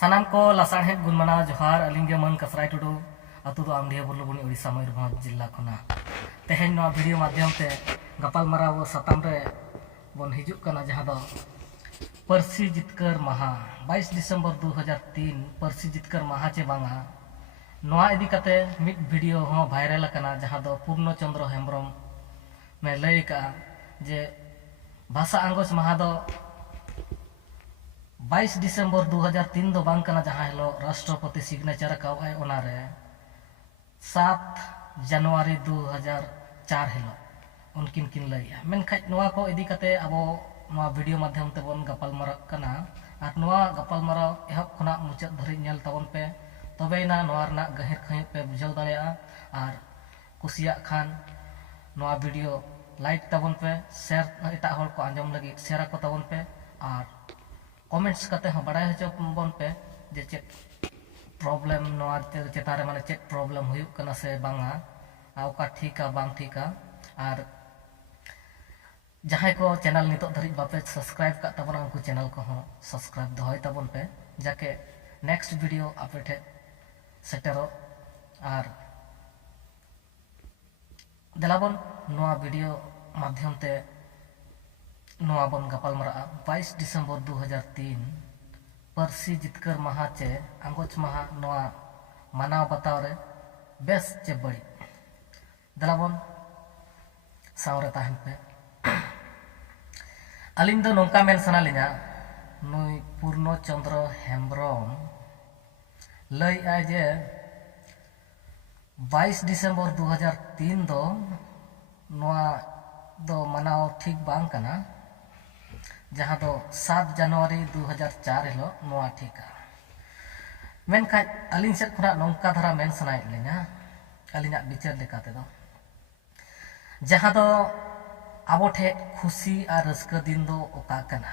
सानाम को लासाणहेद गुणमाना जोहार अलिंगे मन कसराय टुडू अतु दो आमडिया बुरलुबुनी उड़ीसा मयूरभंज जिला खना तेहेन नवा वीडियो माध्यम ते गपाल माराव साताम रे बन हिजुक कना जहां दो परसी जितकर माहा 22 दिसंबर 2003 परसी जितकर माहा चे बांगा नवा इदी कते मिड वीडियो हो वायरल कना जहां दो पूर्ण चंद्र हेम्ब्रम में लय का जे भाषा आंगोज माहा दो 22 दिसंबर 2003 दो बांग कना जहां हेलो राष्ट्रपति सिग्नेचर का ओनारे 7 जनवरी 2004 हेलो उनकिन किन लैया मेनखाज नवा को इदी कते अबो नवा वीडियो माध्यम ते बन गपाल मारा कना आर नवा गपाल मारा एहब खना मुचाद धरि नेल ताबन पे तबेना नवा रना गहिर खहि पे बुझाव दाड़ेया आर कुसिया खान नवा वीडियो लाइक ताबन पे शेयर एटा हर को आंजम लगी शेयर को ताबन पे आर कमेंट्स करते हैं बड़ा हजो बन पे जे चेक प्रॉब्लम नवा चेतारे माने चेक प्रॉब्लम हुयुक कना से बांगा आउका ठीका बांग ठीका आर जहां को चैनल नितो धरि बापे सब्सक्राइब का तबना उनको चैनल को हो सब्सक्राइब दोहय तबन पे जाके नेक्स्ट वीडियो आपे ठे सेटेरो आर देलाबन नवा वीडियो माध्यम ते नवा बन गपाल मारा 22 दिसंबर 2003 परसी जितकर माहा चे आंगोच माहा नवा मानाव बताव रे बेस चे बड़ी दलाबन सावरे ताहन पे अलिंग दो नौका मेन सना लिना नुई पूर्ण चंद्र हेम्ब्रम लय आय जे 22 दिसंबर 2003 दो नवा दो मनाव ठीक बांग कना जहां दो 7 जनवरी 2004 हेलो नवा ठीका मेनखाज अलिंग सेट खुना नौका धरा मेन सनाय लिना अलिंगा विचार लेकाते दो जहां दो आबो ठे खुशी और रस्क दिन दो ओका कना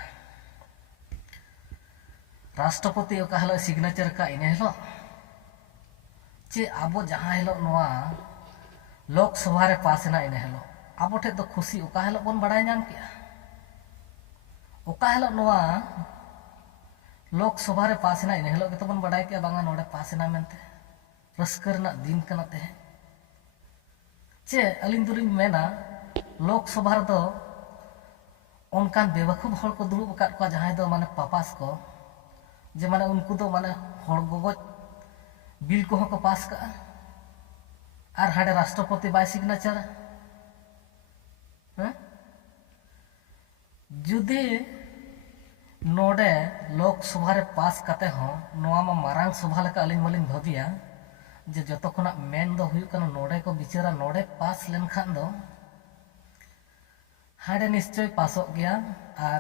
राष्ट्रपति ओका हेलो सिग्नेचर का इने हेलो चे आबो जहां हेलो नवा लोकसभा रे पास ना इने हेलो आबो ठे दो खुशी ओका हेलो बन बड़ाय नाम किया ओका हेलो नवा लोकसभा रे पास ना इने हेलो के तो बन बड़ाय किया बांगा नोडे पास ना मेनते रस्कर ना दिन कना ते चे अलिंग दुलिंग मेना लोकसभा दो उनकान बेवकूफ हर को दुरुब अकात को जहां दो माने पापास को जे माने उनको दो माने हर गोगज बिल को को पास का आर हाडे राष्ट्रपति बाय सिग्नेचर जुदि नोडे लोकसभा रे पास काते हो नोआ मा मारांग सभा लेका अलिंग मलिंग भाबिया जे जतो खना मेन दो हुयु कना नोडे को बिचारा नोडे पास लेन खान दो हाडे निश्चय पासो गया और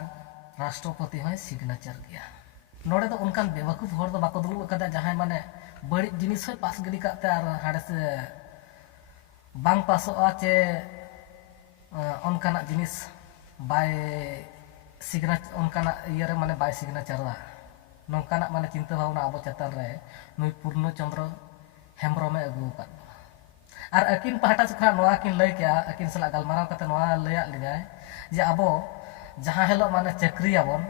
राष्ट्रपति होय सिग्नेचर गया नोडे तो उनकान बेवकूफ हर दो बाको दुलु कदा जहां माने बड़ी जिनिस होय पास गिरी काते और हाडे से बांग पासो आचे उनकाना जिनिस बाय सिग्नेचर उनकाना इयर माने बाय सिग्नेचर दा नोंकाना माने चिंता भावना आबो चतान रे नुई पूर्ण चंद्र हेम्ब्रमे अगु का और अकिन पहाटा सुखा नवा किन लय क्या अकिन सला गलमाराव कते नवा लया लिजाय जे आबो जहां हेलो माने चाकरी आबन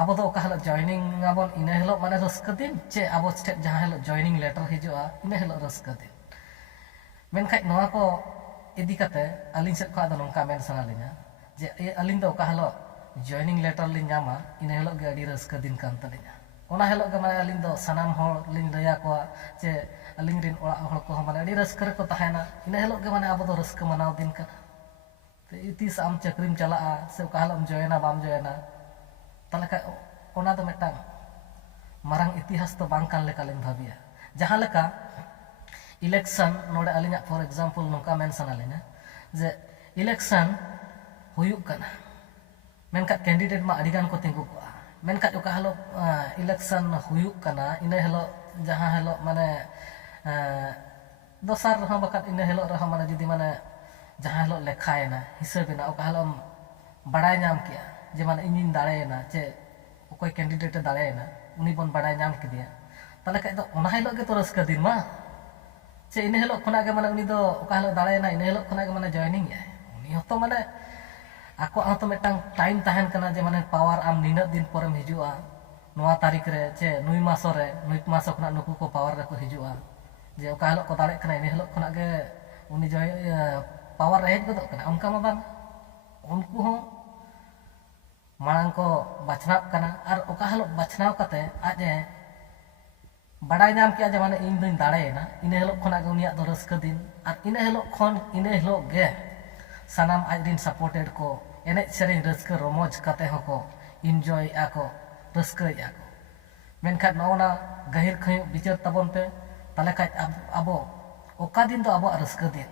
आबो दो ओका हेलो जॉइनिंग आबन इने हेलो माने रस्का दिन चे आबो स्टेप जहां हेलो जॉइनिंग लेटर हिजुआ इने हेलो रस्का दिन मेनखाय नवा को इदी कते अलिंग सेट खा दो नोंका मेन सना लिना जे ए अलिंग दो ओका हेलो जॉइनिंग लेटर लिन जामा इने हेलो गे अडी रस्का दिन कान तलिना ओना हेलो गे माने अलिंग दो सनाम हर लिन लया को जे अलिंग रिन ओड़ा हर को माने अडी रस्का रे को ताहेना इने हेलो गे माने आबो दो रस्का मनाव दिन का ते इतिस आम चक्रीम चला से ओका हेलो जॉइना बाम जॉइना तले का ओना दो मेटा मारंग इतिहास तो बांग कान लेका लिन भाबिया जहां लेका इलेक्शन नोडे अलिंगा फॉर एग्जांपल नोका मेंशन आलिना जे इलेक्शन हुयुक कना मेनका कैंडिडेट मा अडिगान को तिंगु को मेनका ओका हेलो इलेक्शन हुयुक कना इने हेलो जहां हेलो माने दोसार रहा बकात इने हेलो रहा माने जुदी माने जहां हेलो लेखायना हिसाबना ओका हेलो बड़ाय नाम किया जे माने इनिन दाड़ेना चे ओकोय कैंडिडेट दाड़ेना उनी बन बड़ाय नाम किदिया तले का तो ओना हेलो के तो रस्का दिन मा चे इने हेलो खना के माने उनी दो ओका हेलो दाड़ेना इने हेलो खना के माने जॉइनिंग है उनी हतो माने आको आतो मेटांग टाइम ताहन कना जे माने पावर आम निना दिन परम हिजुआ ᱱᱚᱣᱟ ᱛᱟᱹᱨᱤᱠᱷ ᱨᱮ ᱪᱮ ᱱᱩᱭ ᱢᱟᱥᱚ ᱨᱮ ᱱᱩᱭ ᱢᱟᱥᱚ ᱠᱷᱚᱱᱟᱜ ᱱᱩᱠᱩ ᱠᱚ ᱯᱟᱣᱟᱨ ᱨᱮᱠᱚ ᱦᱤᱡᱩᱜᱼᱟ ᱡᱮ ᱚᱠᱟ ᱦᱤᱞᱳᱜ ᱠᱚ ᱫᱟᱲᱮᱜ ᱠᱟᱱᱟ ᱤᱱᱟᱹ ᱦᱤᱞᱳᱜ ᱠᱷᱚᱱᱟᱜ ᱜᱮ ᱩᱱᱤ ᱡᱚᱭ ᱯᱟᱣᱟᱨ ᱨᱮ ᱦᱮᱡ ᱜᱚᱫᱚᱜ ᱠᱟᱱᱟ ᱚᱱᱠᱟ ᱢᱟ ᱵᱟᱝ उनको हो मांग को बचनाव कना और ओका हलो बचनाव कते आजे बड़ाई नाम के माने इन दिन दाड़ेना इन हलो खना उनिया दो रस्क दिन और इन हलो खन इन हलो गे सनाम आज दिन सपोर्टेड को एने सेरें रस्क रोमोज कते हो को एंजॉय आको रस्क आको मेनखान नौना गहिर खय बिचार तबन पे तले खाज अबो ओका दिन तो अबो रस्क दिन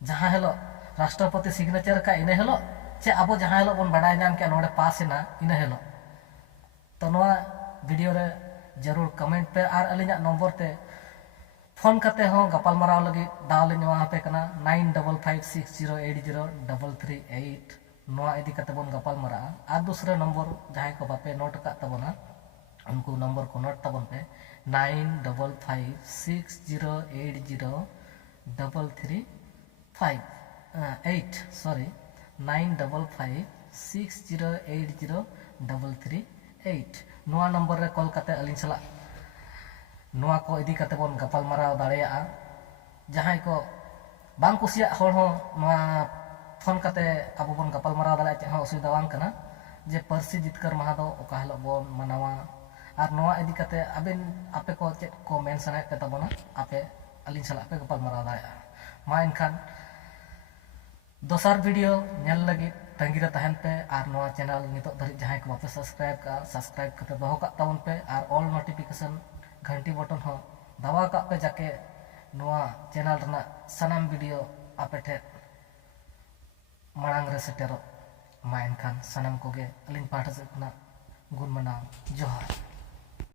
जहां हलो राष्ट्रपति सिग्नेचर का इन हलो चे अब जहां हलो बन बड़ा नाम के नोड़े पास ना इन हलो तो नोआ वीडियो रे जरूर कमेंट पे और अलिना नंबर ते फोन करते हो गपाल मराव लगी दाव ले नोआ पे कना 9556080338 नोआ इदी कते बन गपाल मरा और दूसरे नंबर जहां को बापे नोट का तबना उनको नंबर को नोट तबन पे 9556080338 नोआ नंबर रे कॉल करते अलिन सला नोआ को इदी करते बन गपाल मराव दाड़ेया जहां को बांग कुसिया होर हो नोआ फोन करते अब बन गपाल मराव दाड़े चे हो असुविधा बांग कना जे पारसी जितकर माहा दो ओका हलो बन मनावा और नोआ इदी करते अबिन आपे को चे को मेन सने पे तबना आपे अलिन सला पे गपाल मराव दाड़े मा इनखान दोसर वीडियो नेल लगी तंगीरे तहन पे और नोआ चैनल नितो धरि जहां को बापे सब्सक्राइब करते दोहो का तबन पे और ऑल नोटिफिकेशन घंटी बटन हो दबा का पे जाके नोआ चैनल रना सनाम वीडियो आपे ठे मांग रे सेटेरो मा इनखान सनाम को गे अलिन पाठा से गुण मनाव जोहार।